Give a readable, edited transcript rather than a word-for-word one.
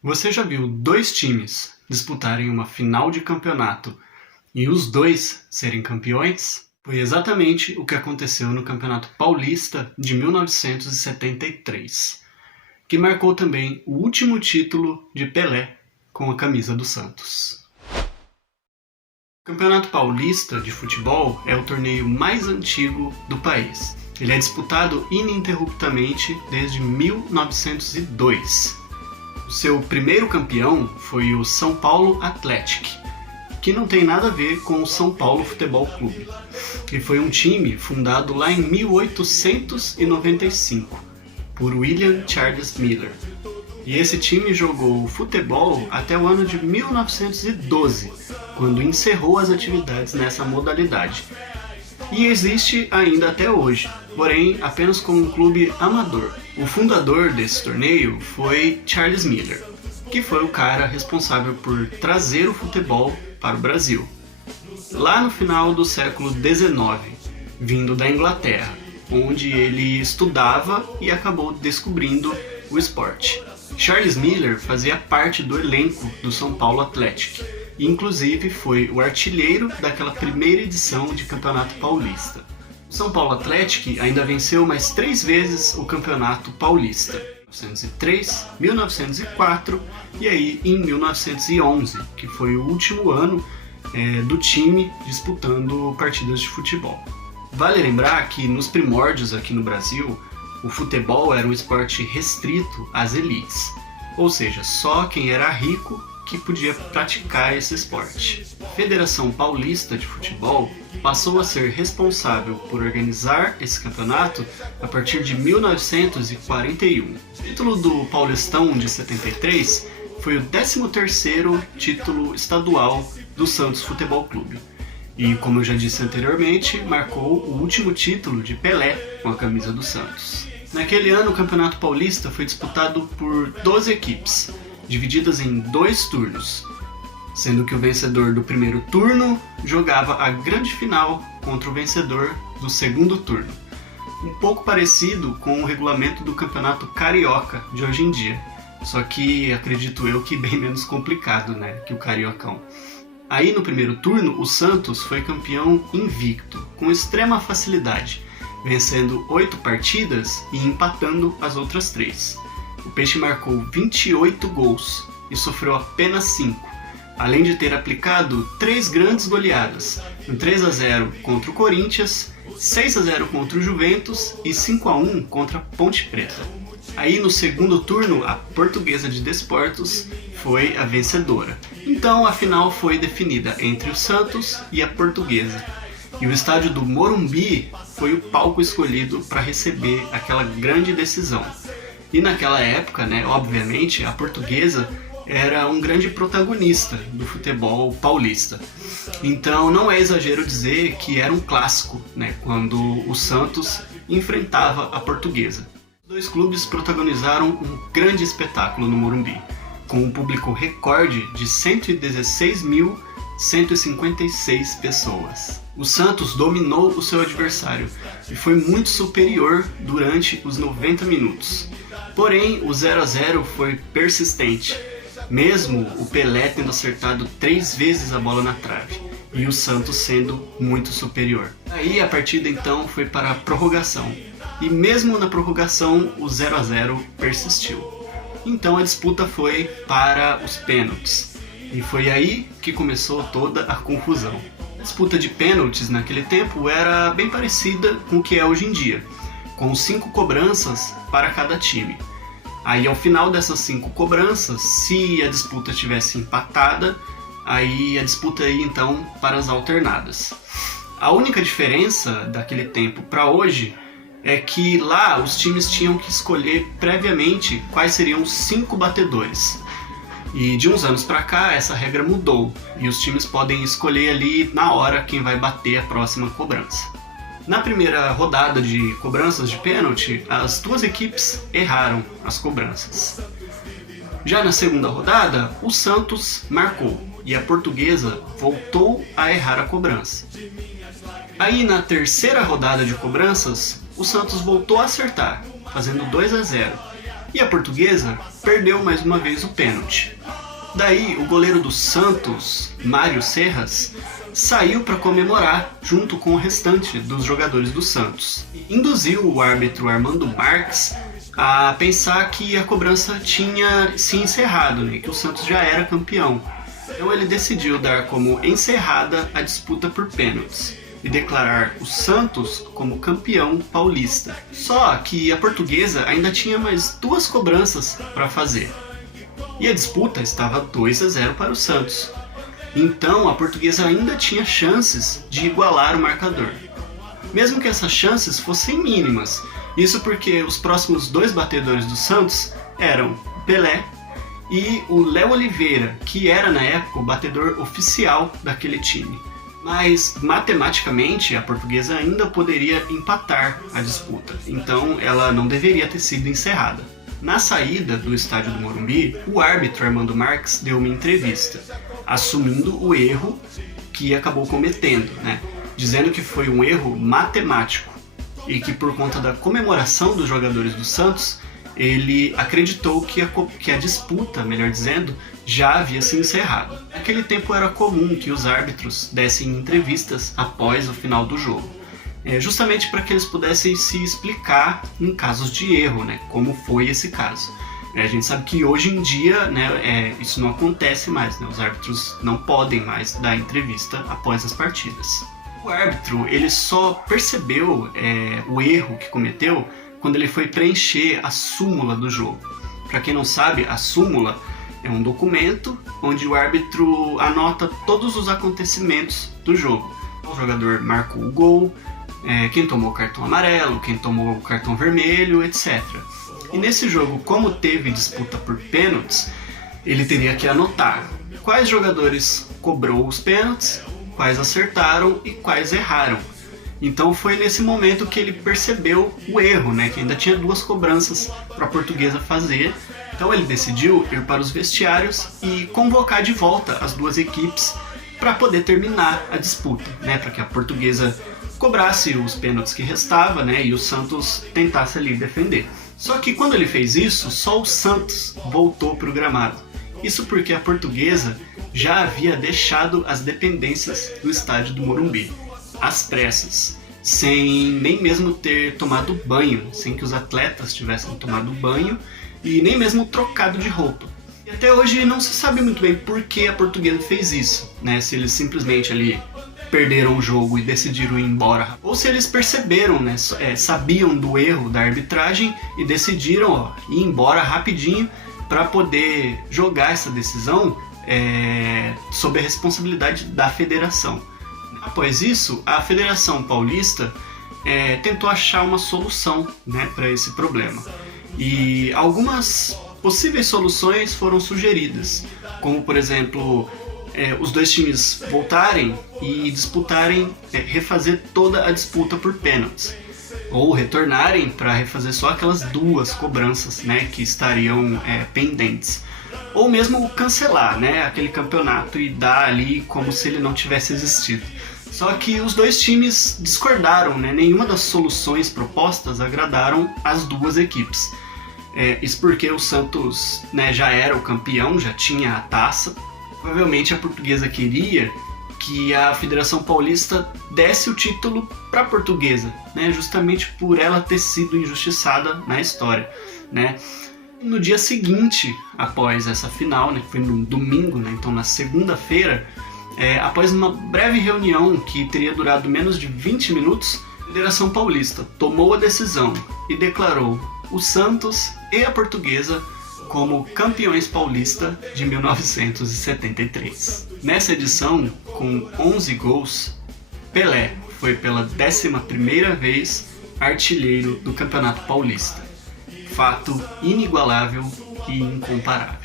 Você já viu dois times disputarem uma final de campeonato e os dois serem campeões? Foi exatamente o que aconteceu no Campeonato Paulista de 1973, que marcou também o último título de Pelé com a camisa do Santos. O Campeonato Paulista de futebol é o torneio mais antigo do país. Ele é disputado ininterruptamente desde 1902. O seu primeiro campeão foi o São Paulo Athletic, que não tem nada a ver com o São Paulo Futebol Clube. E foi um time fundado lá em 1895 por William Charles Miller. E esse time jogou futebol até o ano de 1912, quando encerrou as atividades nessa modalidade. E existe ainda até hoje, porém apenas como um clube amador. O fundador desse torneio foi Charles Miller, que foi o cara responsável por trazer o futebol para o Brasil, lá no final do século XIX, vindo da Inglaterra, onde ele estudava e acabou descobrindo o esporte. Charles Miller fazia parte do elenco do São Paulo Athletic, e inclusive foi o artilheiro daquela primeira edição de Campeonato Paulista. O São Paulo Athletic ainda venceu mais 3 vezes o Campeonato Paulista, 1903, 1904 e aí em 1911, que foi o último ano do time disputando partidas de futebol. Vale lembrar que nos primórdios aqui no Brasil, o futebol era um esporte restrito às elites, ou seja, só quem era rico que podia praticar esse esporte. A Federação Paulista de Futebol passou a ser responsável por organizar esse campeonato a partir de 1941. O título do Paulistão de 73 foi o 13º título estadual do Santos Futebol Clube. E, como eu já disse anteriormente, marcou o último título de Pelé com a camisa do Santos. Naquele ano, o Campeonato Paulista foi disputado por 12 equipes, divididas em 2 turnos, sendo que o vencedor do primeiro turno jogava a grande final contra o vencedor do segundo turno. Um pouco parecido com o regulamento do Campeonato Carioca de hoje em dia, só que acredito eu que bem menos complicado, que o Cariocão. Aí no primeiro turno, o Santos foi campeão invicto, com extrema facilidade, vencendo 8 partidas e empatando as outras 3. O Peixe marcou 28 gols e sofreu apenas 5, além de ter aplicado 3 grandes goleadas, um 3-0 contra o Corinthians, 6-0 contra o Juventus e 5-1 contra a Ponte Preta. Aí no segundo turno, a Portuguesa de Desportos foi a vencedora. Então a final foi definida entre o Santos e a Portuguesa. E o estádio do Morumbi foi o palco escolhido para receber aquela grande decisão. E naquela época, obviamente, a Portuguesa era um grande protagonista do futebol paulista. Então não é exagero dizer que era um clássico, quando o Santos enfrentava a Portuguesa. Os 2 clubes protagonizaram um grande espetáculo no Morumbi, com um público recorde de 116.156 pessoas. O Santos dominou o seu adversário e foi muito superior durante os 90 minutos. Porém, o 0-0 foi persistente, mesmo o Pelé tendo acertado 3 vezes a bola na trave e o Santos sendo muito superior. Aí a partida então foi para a prorrogação e mesmo na prorrogação o 0-0 persistiu. Então a disputa foi para os pênaltis e foi aí que começou toda a confusão. A disputa de pênaltis naquele tempo era bem parecida com o que é hoje em dia, com 5 cobranças para cada time. Aí ao final dessas 5 cobranças, se a disputa estivesse empatada, aí a disputa ia então para as alternadas. A única diferença daquele tempo para hoje é que lá os times tinham que escolher previamente quais seriam os 5 batedores. E de uns anos para cá essa regra mudou e os times podem escolher ali na hora quem vai bater a próxima cobrança. Na primeira rodada de cobranças de pênalti, as 2 equipes erraram as cobranças. Já na segunda rodada, o Santos marcou e a Portuguesa voltou a errar a cobrança. Aí na terceira rodada de cobranças, o Santos voltou a acertar, fazendo 2-0. E a Portuguesa perdeu mais uma vez o pênalti. Daí o goleiro do Santos, Mário Serras, saiu para comemorar junto com o restante dos jogadores do Santos. Induziu o árbitro Armando Marques a pensar que a cobrança tinha se encerrado, né, que o Santos já era campeão. Então ele decidiu dar como encerrada a disputa por pênaltis e declarar o Santos como campeão paulista. Só que a Portuguesa ainda tinha mais 2 cobranças para fazer. E a disputa estava 2-0 para o Santos. Então a Portuguesa ainda tinha chances de igualar o marcador. Mesmo que essas chances fossem mínimas. Isso porque os próximos 2 batedores do Santos eram o Pelé e o Léo Oliveira, que era na época o batedor oficial daquele time. Mas matematicamente a Portuguesa ainda poderia empatar a disputa, então ela não deveria ter sido encerrada. Na saída do estádio do Morumbi, o árbitro Armando Marques deu uma entrevista, assumindo o erro que acabou cometendo, né? Dizendo que foi um erro matemático e que por conta da comemoração dos jogadores do Santos, ele acreditou que a disputa, melhor dizendo, já havia se encerrado. Naquele tempo era comum que os árbitros dessem entrevistas após o final do jogo, justamente para que eles pudessem se explicar em casos de erro, né, como foi esse caso. A gente sabe que hoje em dia, né, isso não acontece mais, né, os árbitros não podem mais dar entrevista após as partidas. O árbitro ele só percebeu o erro que cometeu quando ele foi preencher a súmula do jogo. Para quem não sabe, a súmula é um documento onde o árbitro anota todos os acontecimentos do jogo. O jogador marcou o gol, quem tomou o cartão amarelo, quem tomou o cartão vermelho, etc. E nesse jogo, como teve disputa por pênaltis, ele teria que anotar quais jogadores cobrou os pênaltis, quais acertaram e quais erraram. Então foi nesse momento que ele percebeu o erro, né? Que ainda tinha 2 cobranças para a Portuguesa fazer. Então ele decidiu ir para os vestiários e convocar de volta as 2 equipes para poder terminar a disputa, né? Para que a Portuguesa cobrasse os pênaltis que restava, né? E o Santos tentasse ali defender. Só que quando ele fez isso, só o Santos voltou para o gramado. Isso porque a Portuguesa já havia deixado as dependências do estádio do Morumbi, às pressas, sem nem mesmo ter tomado banho, sem que os atletas tivessem tomado banho e nem mesmo trocado de roupa. E até hoje não se sabe muito bem por que a Portuguesa fez isso, né? Se eles simplesmente ali perderam o jogo e decidiram ir embora, ou se eles perceberam, né? Sabiam do erro da arbitragem e decidiram ir embora rapidinho para poder jogar essa decisão sob a responsabilidade da federação. Após isso, a Federação Paulista tentou achar uma solução, né, para esse problema. E algumas possíveis soluções foram sugeridas, como por exemplo, os 2 times voltarem e disputarem, refazer toda a disputa por pênaltis, ou retornarem para refazer só aquelas 2 cobranças, né, que estariam pendentes. Ou mesmo cancelar, né, aquele campeonato e dar ali como se ele não tivesse existido. Só que os 2 times discordaram, né? Nenhuma das soluções propostas agradaram as 2 equipes. Isso porque o Santos, né, já era o campeão, já tinha a taça. Provavelmente a Portuguesa queria que a Federação Paulista desse o título para a Portuguesa, né, justamente por ela ter sido injustiçada na história, né. No dia seguinte, após essa final, né, que foi no domingo, né, então na segunda-feira, após uma breve reunião que teria durado menos de 20 minutos, a Federação Paulista tomou a decisão e declarou o Santos e a Portuguesa como campeões paulistas de 1973. Nessa edição, com 11 gols, Pelé foi pela 11ª vez artilheiro do Campeonato Paulista. Fato inigualável e incomparável.